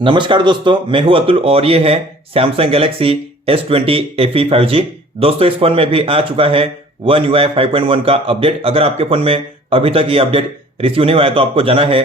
नमस्कार दोस्तों, मैं हूं अतुल और ये है Samsung Galaxy S20 FE 5G। दोस्तों, इस फोन में भी आ चुका है One UI 5.1 का अपडेट। अगर आपके फोन में अभी तक ये अपडेट रिसीव नहीं हुआ है तो आपको जाना है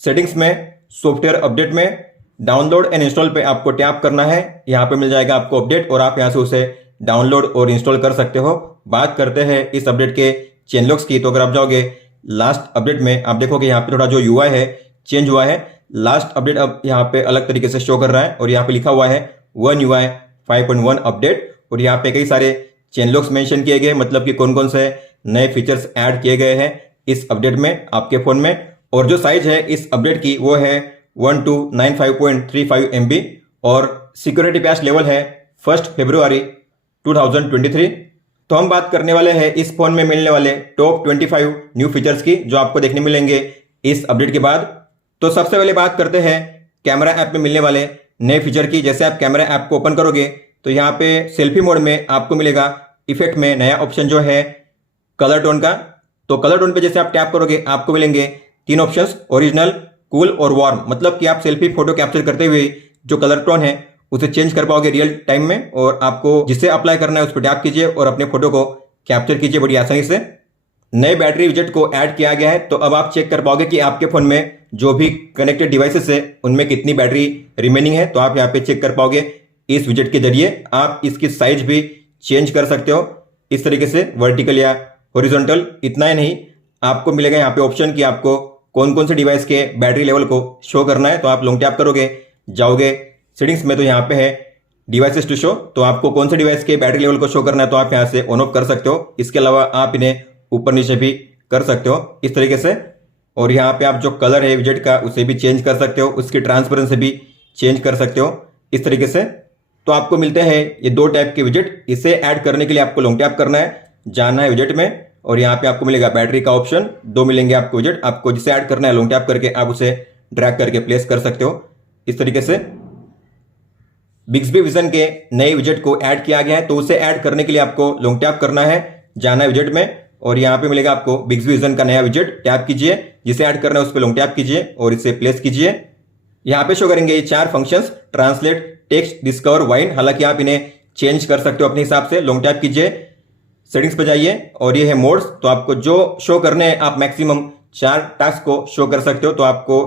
सेटिंग्स में, सॉफ्टवेयर अपडेट में, डाउनलोड एंड इंस्टॉल पे आपको टैप करना है। यहाँ पे मिल जाएगा आपको अपडेट और आप यहाँ से उसे डाउनलोड और इंस्टॉल कर सकते हो। बात करते हैं इस अपडेट के चेंजलॉग्स की, तो अगर आप जाओगे लास्ट अपडेट में आप देखोगे यहाँ पे थोड़ा जो UI है चेंज हुआ है। लास्ट अपडेट अब यहाँ पे अलग तरीके से शो कर रहा है और यहाँ पे लिखा हुआ है One UI 5.1 अपडेट और यहाँ पे कई सारे चेंजलॉग्स मेंशन किए गए, मतलब कि कौन कौन से नए फीचर्स ऐड किए गए हैं इस अपडेट में आपके फोन में। और जो साइज है इस अपडेट की वो है 1295.35 MB और सिक्योरिटी पैच लेवल है 1 फरवरी 2023। तो हम बात करने वाले हैं इस फोन में मिलने वाले टॉप 25 न्यू फीचर्स की जो आपको देखने मिलेंगे इस अपडेट के बाद। तो सबसे पहले बात करते हैं कैमरा ऐप में मिलने वाले नए फीचर की। जैसे आप कैमरा ऐप को ओपन करोगे तो यहाँ पे सेल्फी मोड में आपको मिलेगा इफेक्ट में नया ऑप्शन जो है कलर टोन का। तो कलर टोन पे जैसे आप टैप करोगे आपको मिलेंगे 3 ऑप्शंस, ओरिजिनल, कूल और वार्म। मतलब कि आप सेल्फी फोटो कैप्चर करते हुए जो कलर टोन है उसे चेंज कर पाओगे रियल टाइम में, और आपको जिसे अप्लाई करना है उस पर टैप कीजिए और अपने फोटो को कैप्चर कीजिए बड़ी आसानी से। नए बैटरी विजेट को ऐड किया गया है, तो अब आप चेक कर पाओगे कि आपके फोन में जो भी कनेक्टेड डिवाइसेस है उनमें कितनी बैटरी रिमेनिंग है। तो आप यहाँ पे चेक कर पाओगे इस विजेट के जरिए। आप इसकी साइज भी चेंज कर सकते हो इस तरीके से, वर्टिकल या हॉरिजॉन्टल। इतना ही नहीं, आपको मिलेगा यहाँ पे ऑप्शन कि आपको कौन कौन से डिवाइस के बैटरी लेवल को शो करना है। तो आप लॉन्ग टैप करोगे, जाओगे सेटिंग्स में, तो यहाँ पे है डिवाइसेस टू शो। तो आपको कौन से डिवाइस के बैटरी लेवल को शो करना है तो आप यहाँ से ऑन ऑफ कर सकते हो। इसके अलावा आप इन्हें ऊपर नीचे भी कर सकते हो इस तरीके से। और यहाँ पे आप जो कलर है विजेट का उसे भी चेंज कर सकते हो, उसकी ट्रांसपेरेंसी भी चेंज कर सकते हो इस तरीके से। तो आपको मिलते हैं ये 2 टाइप के विजेट। इसे ऐड करने के लिए आपको लॉन्ग टैप करना है, जाना है विजेट में और यहाँ पे आपको मिलेगा बैटरी का ऑप्शन। 2 मिलेंगे आपको विजेट, आपको जिसे ऐड करना है लॉन्ग टैप करके आप उसे ड्रैग करके प्लेस कर सकते हो इस तरीके से। बिक्सबी विजन के नए विजेट को ऐड किया गया है, तो उसे ऐड करने के लिए आपको लॉन्ग टैप करना है, जाना है विजेट में और यहाँ पे मिलेगा आपको बिक्सबी विजन का नया विजेट। टैप कीजिए, जिसे ऐड करना है उस पर लॉन्ग टैप कीजिए और इसे प्लेस कीजिए। यहाँ पे शो करेंगे ये 4 functions, translate, text, discover, wind. हालांकि आप इन्हें चेंज कर सकते हो अपने हिसाब से। लॉन्ग टैप कीजिए, सेटिंग्स पे जाइए और ये है मोड्स। तो आपको जो शो करने हैं आप मैक्सिमम 4 टास्क को शो कर सकते हो। तो आपको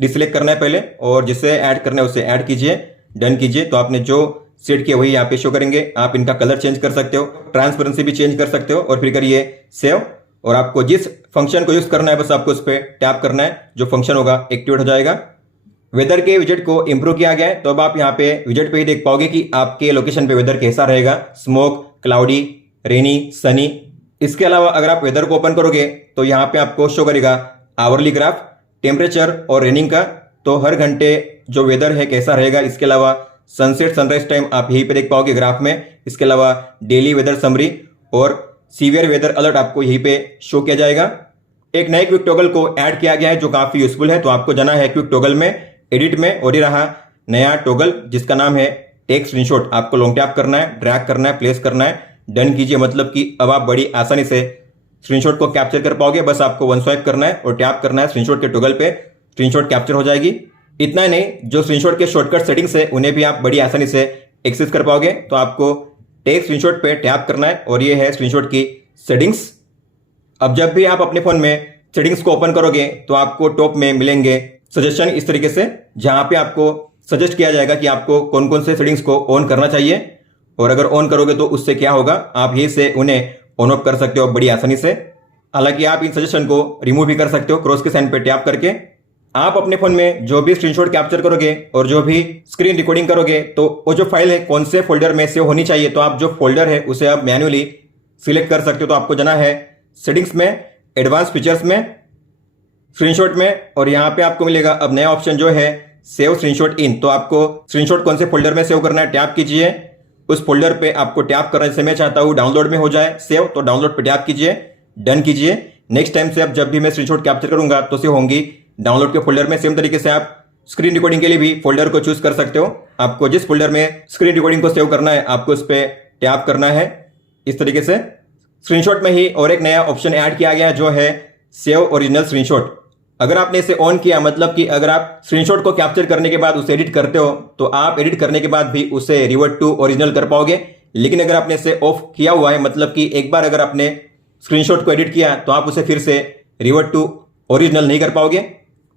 डिसलेक्ट करना है पहले और जिसे ऐड करना है उसे ऐड कीजिए, डन कीजिए। तो आपने जो सेट किया वही यहाँ पे शो करेंगे। आप इनका कलर चेंज कर सकते हो, ट्रांसपेरेंसी भी चेंज कर सकते हो और फिर करिए सेव। और आपको जिस फंक्शन को यूज करना है बस आपको उस पर टैप करना है, जो फंक्शन होगा एक्टिवेट हो जाएगा। वेदर के विजेट को इंप्रूव किया गया है, तो अब आप यहाँ पे विजेट पे ही देख पाओगे कि आपके लोकेशन पे वेदर कैसा रहेगा, स्मोक, क्लाउडी, रेनी, सनी। इसके अलावा अगर आप वेदर को ओपन करोगे तो यहाँ पे आपको शो करेगा आवरली ग्राफ, टेम्परेचर और रेनिंग का। तो हर घंटे जो वेदर है कैसा रहेगा। इसके अलावा सनसेट सनराइज टाइम आप यहीं पे देख पाओगे ग्राफ में। इसके अलावा डेली वेदर समरी और सीवियर वेदर अलर्ट आपको यहीं पे शो किया जाएगा। एक नए क्विक टॉगल को ऐड किया गया है जो काफी यूजफुल है। तो आपको जाना है क्विक टॉगल में, एडिट में, और ये रहा नया टॉगल जिसका नाम है टेक स्क्रीनशॉट। आपको लॉन्ग टैप करना है, ड्रैग करना है, प्लेस करना है, डन कीजिए। मतलब कि अब आप बड़ी आसानी से स्क्रीनशॉट को कैप्चर कर पाओगे। बस आपको 1 स्वाइप करना है और टैप करना है स्क्रीनशॉट के टॉगल पे, स्क्रीनशॉट कैप्चर हो जाएगी। इतना ही नहीं, जो स्क्रीनशॉट के शॉर्टकट सेटिंग्स है उन्हें भी आप बड़ी आसानी से एक्सेस कर पाओगे। तो आपको टेक स्क्रीनशॉट पे टैप करना है और ये है स्क्रीनशॉट की सेटिंग्स। अब जब भी आप अपने फोन में सेटिंग्स को ओपन करोगे तो आपको टॉप में मिलेंगे सजेशन इस तरीके से, जहां पे आपको सजेस्ट किया जाएगा कि आपको कौन कौन से सेटिंग्स को ऑन करना चाहिए। और अगर ऑन करोगे तो उससे क्या होगा, आप ये से उन्हें ऑन ऑफ कर सकते हो बड़ी आसानी से। हालांकि आप इन सजेशन को रिमूव भी कर सकते हो क्रॉस के साइन पे टैप करके। आप अपने फोन में जो भी स्क्रीनशॉट कैप्चर करोगे और जो भी स्क्रीन रिकॉर्डिंग करोगे तो वो जो फाइल है कौन से फोल्डर में सेव होनी चाहिए। तो आप जो फोल्डर है उसे आप मैन्युअली सिलेक्ट कर सकते हो। तो आपको जाना है सेटिंग्स में, एडवांस फीचर्स में, स्क्रीनशॉट में, और यहाँ पे आपको मिलेगा अब नया ऑप्शन जो है सेव स्क्रीनशॉट इन। तो आपको स्क्रीनशॉट कौन से फोल्डर में सेव करना है टैप कीजिए। उस फोल्डर पे आपको टैप करना है, जैसे मैं चाहता हूँ डाउनलोड में हो जाए सेव, तो डाउनलोड पे टैप कीजिए, डन कीजिए। नेक्स्ट टाइम से अब जब भी मैं स्क्रीनशॉट कैप्चर करूंगा तो सेव होंगी डाउनलोड के फोल्डर में। सेम तरीके से आप स्क्रीन रिकॉर्डिंग के लिए भी फोल्डर को चूज कर सकते हो। आपको जिस फोल्डर में स्क्रीन रिकॉर्डिंग को सेव करना है आपको उस पर टैप करना है इस तरीके से। स्क्रीनशॉट में ही और एक नया ऑप्शन ऐड किया गया है जो है सेव ओरिजिनल स्क्रीनशॉट। अगर आपने इसे ऑन किया मतलब कि अगर आप स्क्रीनशॉट को कैप्चर करने के बाद उसे एडिट करते हो तो आप एडिट करने के बाद भी उसे रिवर्ट टू ओरिजिनल कर पाओगे। लेकिन अगर आपने इसे ऑफ किया हुआ है मतलब कि एक बार अगर आपने स्क्रीनशॉट को एडिट किया तो आप उसे फिर से रिवर्ट टू ओरिजिनल नहीं कर पाओगे।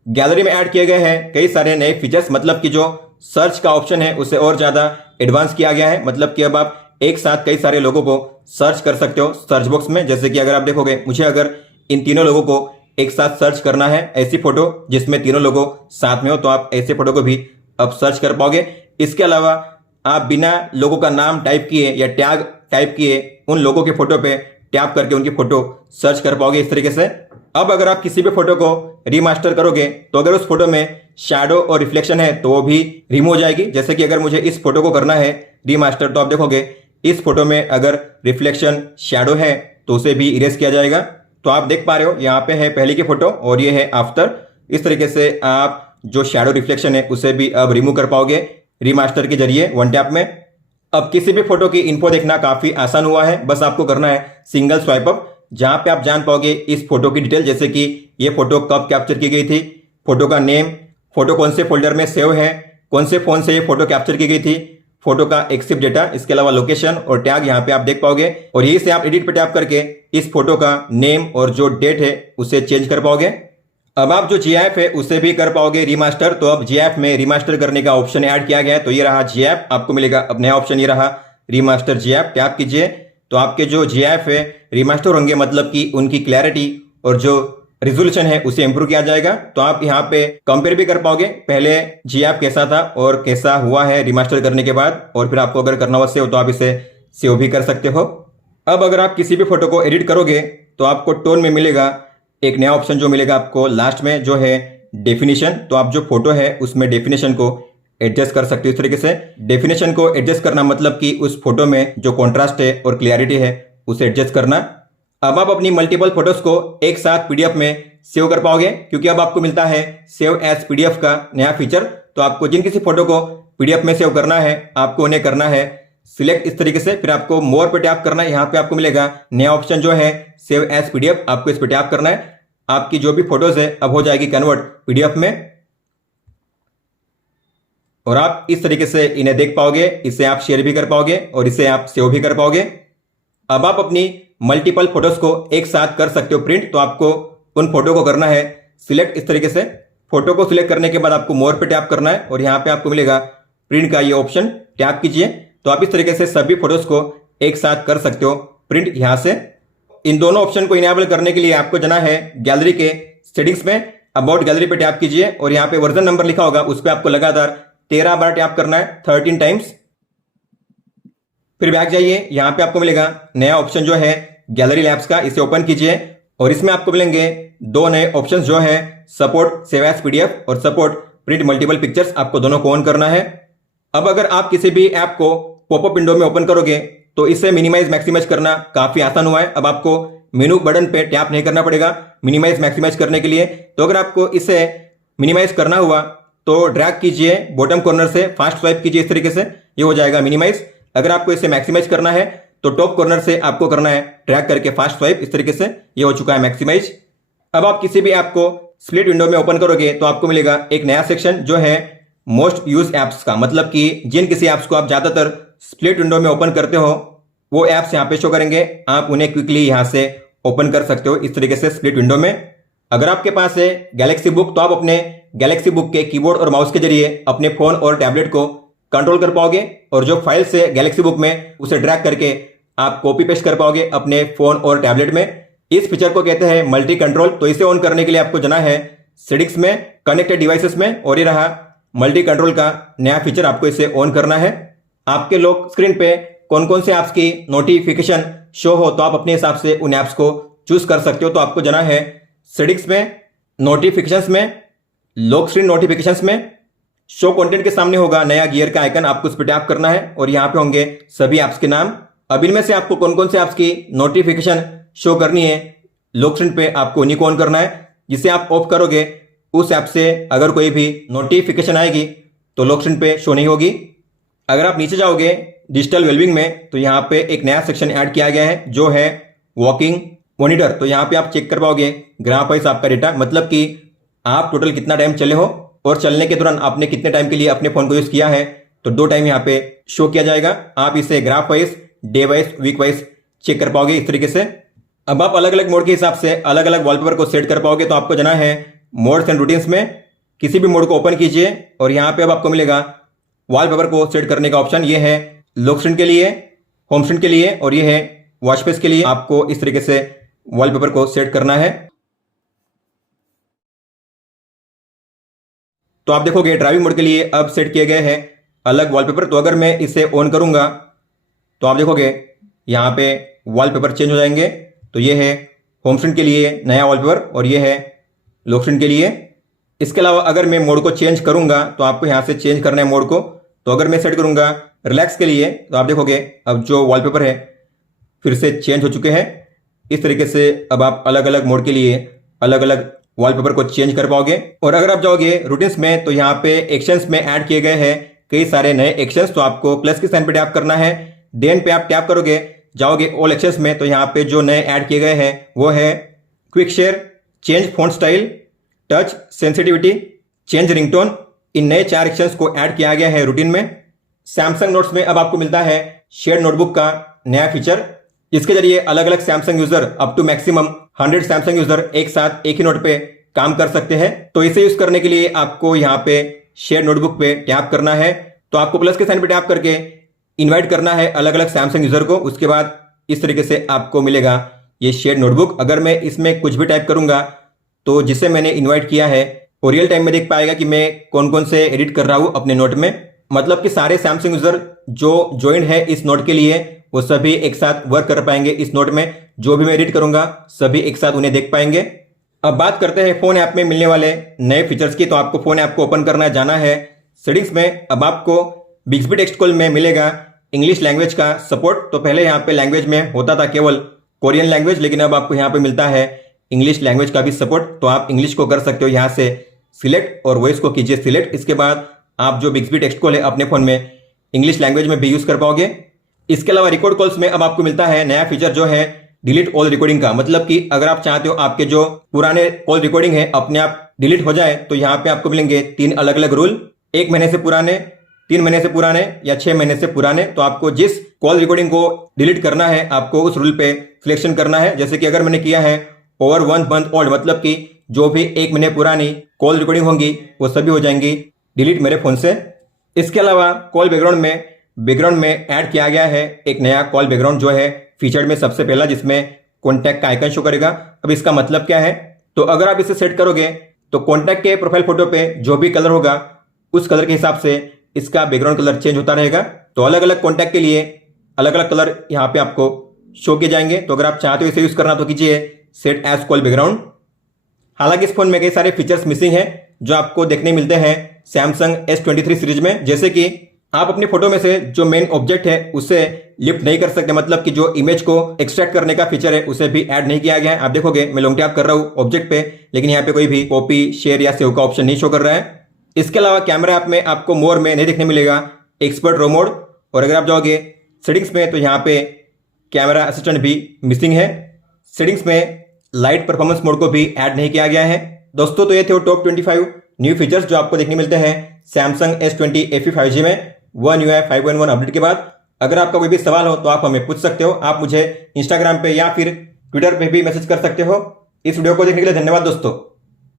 गैलरी में ऐड किए गए हैं कई सारे नए फीचर्स, मतलब कि जो सर्च का ऑप्शन है उसे और ज्यादा एडवांस किया गया है। मतलब कि अब आप एक साथ कई सारे लोगों को सर्च कर सकते हो सर्च बॉक्स में। जैसे कि अगर आप देखोगे मुझे अगर इन तीनों लोगों को एक साथ सर्च करना है, ऐसी फोटो जिसमें तीनों लोगों साथ में हो, तो आप ऐसे फोटो को भी अब सर्च कर पाओगे। इसके अलावा आप बिना लोगों का नाम टाइप किए या टैग टाइप किए उन लोगों के फोटो पे टैप करके उनकी फोटो सर्च कर पाओगे इस तरीके से। अब अगर आप किसी भी फोटो को रीमास्टर करोगे तो अगर उस फोटो में शैडो और रिफ्लेक्शन है तो वो भी रिमूव हो जाएगी। जैसे कि अगर मुझे इस फोटो को करना है रीमास्टर तो आप देखोगे इस फोटो में अगर रिफ्लेक्शन शैडो है तो उसे भी इरेज किया जाएगा। तो आप देख पा रहे हो यहाँ पे है पहले की फोटो और ये है आफ्टर। इस तरीके से आप जो शैडो रिफ्लेक्शन है उसे भी अब रिमूव कर पाओगे रीमास्टर के जरिए वन टैप में। अब किसी भी फोटो की इन्फो देखना काफी आसान हुआ है, बस आपको करना है सिंगल स्वाइप अप, जहां पे आप जान पाओगे इस फोटो की डिटेल, जैसे कि ये फोटो कब कैप्चर की गई थी, फोटो का नेम, फोटो कौन से फोल्डर में सेव है, कौन से फोन से ये फोटो कैप्चर की गई थी, फोटो का एक्सिप डेटा, इसके अलावा लोकेशन और टैग यहाँ पे आप देख पाओगे। और यही से आप एडिट पे टैप करके इस फोटो का नेम और जो डेट है उसे चेंज कर पाओगे। अब आप जो GIF है उसे भी कर पाओगे रीमास्टर। तो अब GIF में रीमास्टर करने का ऑप्शन ऐड किया गया है। तो ये रहा GIF, आपको मिलेगा अब नया ऑप्शन ये रहा रीमास्टर GIF। टैप कीजिए तो आपके जो GIF है रीमास्टर होंगे, मतलब कि उनकी क्लैरिटी और जो रिजोल्यूशन है उसे इंप्रूव किया जाएगा। तो आप यहाँ पे कंपेयर भी कर पाओगे पहले GIF कैसा था और कैसा हुआ है रिमास्टर करने के बाद। और फिर आपको अगर करना हो सेव तो आप इसे सेव भी कर सकते हो। अब अगर आप किसी भी फोटो को एडिट करोगे तो आपको टोन में मिलेगा एक नया ऑप्शन जो मिलेगा आपको लास्ट में, जो है डेफिनेशन। तो आप जो फोटो है उसमें डेफिनेशन को एडजस्ट कर सकते हो इस तरीके से। डेफिनेशन को एडजस्ट करना मतलब कि उस फोटो में जो कॉन्ट्रास्ट है और क्लियरिटी है उसे एडजस्ट करना। अब आप अपनी मल्टीपल फोटोज को एक साथ PDF में सेव कर पाओगे, क्योंकि अब आपको मिलता है सेव एज PDF का नया फीचर। तो आपको जिन किसी फोटो को PDF में सेव करना है आपको उन्हें करना है सिलेक्ट इस तरीके से, फिर आपको मोर पे टैप करना है। यहाँ पे आपको मिलेगा नया ऑप्शन जो है सेव एज PDF, आपको इस पे टैप करना है। आपकी जो भी फोटोज है अब हो जाएगी कन्वर्ट PDF में और आप इस तरीके से इन्हें देख पाओगे, इसे आप शेयर भी कर पाओगे और इसे आप सेव भी कर पाओगे। अब आप अपनी मल्टीपल फोटोज को एक साथ कर सकते हो प्रिंट। तो आपको उन फोटो को करना है सिलेक्ट इस तरीके से। फोटो को सिलेक्ट करने के बाद आपको मोर पे टैप करना है और यहाँ पे आपको मिलेगा प्रिंट का ये ऑप्शन, टैप कीजिए तो आप इस तरीके से सभी फोटोज को एक साथ कर सकते हो प्रिंट यहाँ से। इन दोनों ऑप्शन को इनेबल करने के लिए आपको जाना है गैलरी के सेटिंग्स में, अबाउट गैलरी पे टैप कीजिए और यहाँ पे वर्जन नंबर लिखा होगा उस पर आपको लगातार 13 बार टैप करना है, 13 टाइम्स। फिर बैक जाइए, यहाँ पे आपको मिलेगा नया ऑप्शन जो है गैलरी लैब्स का, इसे ओपन कीजिए और इसमें आपको मिलेंगे दो नए ऑप्शन जो है सपोर्ट सेव एज PDF और सपोर्ट प्रिंट मल्टीपल पिक्चर्स, आपको दोनों को ऑन करना है। अब अगर आप किसी भी ऐप को पॉपअप विंडो में ओपन करोगे तो इसे मिनिमाइज मैक्सिमाइज करना काफी आसान हुआ है। अब आपको मेनू बटन पे टैप नहीं करना पड़ेगा मिनिमाइज मैक्सिमाइज करने के लिए। तो अगर आपको इसे मिनिमाइज करना हुआ तो ड्रैग कीजिए बॉटम कॉर्नर से, फास्ट स्वाइप कीजिए इस तरीके से, ये हो जाएगा मिनिमाइज। अगर आपको इसे मैक्सिमाइज करना है तो टॉप कॉर्नर से आपको करना है ड्रैग करके फास्ट स्वाइप इस तरीके से, ये हो चुका है मैक्सिमाइज। अब आप किसी भी ऐप को स्प्लिट विंडो में ओपन करोगे तो आपको मिलेगा एक नया सेक्शन जो है मोस्ट यूज एप्स का, मतलब कि जिन किसी ऐप्स को आप ज्यादातर स्प्लिट विंडो में ओपन करते हो वो ऐप्स यहाँ पे शो करेंगे, आप उन्हें क्विकली यहाँ से ओपन कर सकते हो इस तरीके से स्प्लिट विंडो में। अगर आपके पास है गैलेक्सी बुक तो आप अपने गैलेक्सी बुक के कीबोर्ड और माउस के जरिए अपने फोन और टैबलेट को कंट्रोल कर पाओगे और जो फाइल से गैलेक्सी बुक में उसे ड्रैग करके आप कॉपी पेस्ट कर पाओगे अपने फोन और टैबलेट में। इस फीचर को कहते हैं मल्टी कंट्रोल। तो इसे ऑन करने के लिए आपको जाना है सेटिंग्स में, कनेक्टेड डिवाइसेस में, और ये रहा मल्टी कंट्रोल का नया फीचर, आपको इसे ऑन करना है। आपके लॉक स्क्रीन पे कौन कौन से ऐप्स की नोटिफिकेशन शो हो तो आप अपने हिसाब से उन ऐप्स को चूज कर सकते हो। तो आपको जाना है सेटिंग्स में, नोटिफिकेशंस में, लॉक स्क्रीन नोटिफिकेशंस में, शो कंटेंट के सामने होगा नया गियर का आइकन, आपको उस पर टैप करना है और यहाँ पे होंगे सभी ऐप्स के नाम। अब इनमें से आपको कौन कौन से ऐप्स की नोटिफिकेशन शो करनी है लॉक स्क्रीन पे आपको उन्हीं को ऑन करना है। जिसे आप ऑफ करोगे उस ऐप से अगर कोई भी नोटिफिकेशन आएगी तो लॉक स्क्रीन पे शो नहीं होगी। अगर आप नीचे जाओगे डिजिटल वेलबिंग में तो यहाँ पे एक नया सेक्शन ऐड किया गया है जो है वॉकिंग मॉनिटर। तो यहाँ पे आप चेक कर पाओगे ग्राफ वाइज आपका डेटा, मतलब कि आप टोटल कितना टाइम चले हो और चलने के दौरान आपने कितने टाइम के लिए अपने फोन को यूज किया है, तो 2 टाइम यहाँ पे शो किया जाएगा। आप इसे graph wise, day wise, week wise check कर पाओगे इस तरीके से। अब आप अलग अलग मोड के हिसाब से अलग अलग वॉलपेपर को सेट कर पाओगे। तो आपको जाना है मोड्स एंड रूटीन्स में, किसी भी मोड को ओपन कीजिए और यहाँ पे अब आपको मिलेगा वॉलपेपर को सेट करने का ऑप्शन। ये है लॉक स्क्रीन के लिए, होम स्क्रीन के लिए और ये है वॉच फेस के लिए। आपको इस तरीके से वॉलपेपर को सेट करना है। तो आप देखोगे ड्राइविंग मोड के लिए अब सेट किए गए हैं अलग वॉलपेपर। तो अगर मैं इसे ऑन करूंगा तो आप देखोगे यहाँ पे वॉलपेपर चेंज हो जाएंगे। तो ये है होम स्क्रीन के लिए नया वॉलपेपर और ये है लॉक स्क्रीन के लिए। इसके अलावा अगर मैं मोड को चेंज करूंगा तो आपको यहाँ से चेंज करना है मोड को। तो अगर मैं सेट करूंगा रिलैक्स के लिए तो आप देखोगे अब जो वॉलपेपर है फिर से चेंज हो चुके हैं। इस तरीके से अब आप अलग अलग मोड के लिए अलग अलग वॉलपेपर को चेंज कर पाओगे। और अगर आप जाओगे रूटीन्स में तो यहाँ पे एक्शंस में ऐड किए गए हैं कई सारे नए एक्शंस। तो आपको प्लस के साइन पे टैप करना है, देन पे आप टैप करोगे, जाओगे ऑल एक्शंस में तो यहाँ पे जो नए ऐड किए गए हैं वो है quick share, change phone style, touch sensitivity, change ringtone. इन नए 4 एक्शंस को ऐड किया गया है रूटीन में। सैमसंग नोट्स में अब आपको मिलता है शेयर नोटबुक का नया फीचर। इसके जरिए अलग अलग Samsung user up to maximum 100 Samsung user एक साथ एक ही नोट पे काम कर सकते हैं। तो इसे यूज करने के लिए आपको यहाँ पे शेयर नोटबुक पे टैप करना है। तो आपको प्लस के साइन पे टैप करके इनवाइट करना है अलग अलग सैमसंग यूजर को। उसके बाद इस तरीके से आपको मिलेगा ये शेयर नोटबुक। अगर मैं इसमें कुछ भी टाइप करूंगा तो जिसे मैंने इन्वाइट किया है वो रियल टाइम में देख पाएगा कि मैं कौन कौन से एडिट कर रहा हूं अपने नोट में। मतलब कि सारे सैमसंग यूजर जो ज्वाइन है इस नोट के लिए वो सभी एक साथ वर्क कर पाएंगे इस नोट में। जो भी मैं एडिट करूंगा सभी एक साथ उन्हें देख पाएंगे। अब बात करते हैं फोन ऐप में मिलने वाले नए फीचर्स की। तो आपको फोन ऐप को ओपन करना जाना है सेटिंग्स में। अब आपको बिक्सबी टेक्स्ट कॉल में मिलेगा इंग्लिश लैंग्वेज का सपोर्ट। तो पहले यहाँ पे लैंग्वेज में होता था केवल कोरियन लैंग्वेज, लेकिन अब आपको यहाँ पे मिलता है इंग्लिश लैंग्वेज का भी सपोर्ट। तो आप इंग्लिश को कर सकते हो यहाँ से सिलेक्ट और वॉइस को कीजिए सिलेक्ट। इसके बाद आप जो बिक्सबी टेक्स्ट कॉल है अपने फोन में इंग्लिश लैंग्वेज में भी यूज कर पाओगे। इसके अलावा रिकॉर्ड कॉल्स में अब आपको मिलता है नया फीचर जो है डिलीट ऑल रिकॉर्डिंग का। मतलब कि अगर आप चाहते हो आपके जो पुराने कॉल रिकॉर्डिंग है अपने आप डिलीट हो जाए तो यहाँ पे आपको मिलेंगे 3 अलग अलग रूल। 1 महीने से पुराने, 3 महीने से पुराने या 6 महीने से पुराने। तो आपको जिस कॉल रिकॉर्डिंग को डिलीट करना है आपको उस रूल पे सिलेक्शन करना है। जैसे कि अगर मैंने किया है ओवर 1 मंथ ओल्ड, मतलब कि जो भी 1 महीने पुरानी कॉल रिकॉर्डिंग होंगी वो सभी हो जाएंगी डिलीट मेरे फोन से। इसके अलावा कॉल बैकग्राउंड में ऐड किया गया है एक नया कॉल बैकग्राउंड जो है फीचर्ड में सबसे पहला, जिसमें कॉन्टैक्ट का आइकन शो करेगा। अब इसका मतलब क्या है, तो अगर आप इसे सेट करोगे तो कॉन्टैक्ट के प्रोफाइल फोटो पे जो भी कलर होगा उस कलर के हिसाब से इसका बैकग्राउंड कलर चेंज होता रहेगा। तो अलग अलग कॉन्टैक्ट के लिए अलग अलग कलर यहाँ पे आपको शो किए जाएंगे। तो अगर आप चाहते हो इसे यूज करना तो कीजिए सेट एज कॉल बैकग्राउंड। हालांकि इस फोन में कई सारे फीचर्स मिसिंग हैं जो आपको देखने मिलते हैं सैमसंग S23 सीरीज में। जैसे कि आप अपनी फोटो में से जो मेन ऑब्जेक्ट है उसे लिफ्ट नहीं कर सकते, मतलब कि जो इमेज को एक्सट्रैक्ट करने का फीचर है उसे भी ऐड नहीं किया गया है। आप देखोगे मैं लॉन्ग टैप कर रहा हूं ऑब्जेक्ट पे, लेकिन यहाँ पे कोई भी कॉपी, शेयर या सेव का ऑप्शन नहीं शो कर रहा है। इसके अलावा कैमरा ऐप में आपको मोर में नहीं देखने मिलेगा एक्सपर्ट रो मोड। और अगर आप जाओगे सेटिंग्स में तो यहाँ पे कैमरा असिस्टेंट भी मिसिंग है। सेटिंग्स में लाइट परफॉर्मेंस मोड को भी ऐड नहीं किया गया है। दोस्तों तो ये थे टॉप 25 न्यू फीचर्स जो आपको देखने मिलते हैं सैमसंग S20 FE 5G में One UI 5.1 अपडेट के बाद। अगर आपका कोई भी सवाल हो तो आप हमें पूछ सकते हो। आप मुझे इंस्टाग्राम पे या फिर ट्विटर पे भी मैसेज कर सकते हो। इस वीडियो को देखने के लिए धन्यवाद दोस्तों।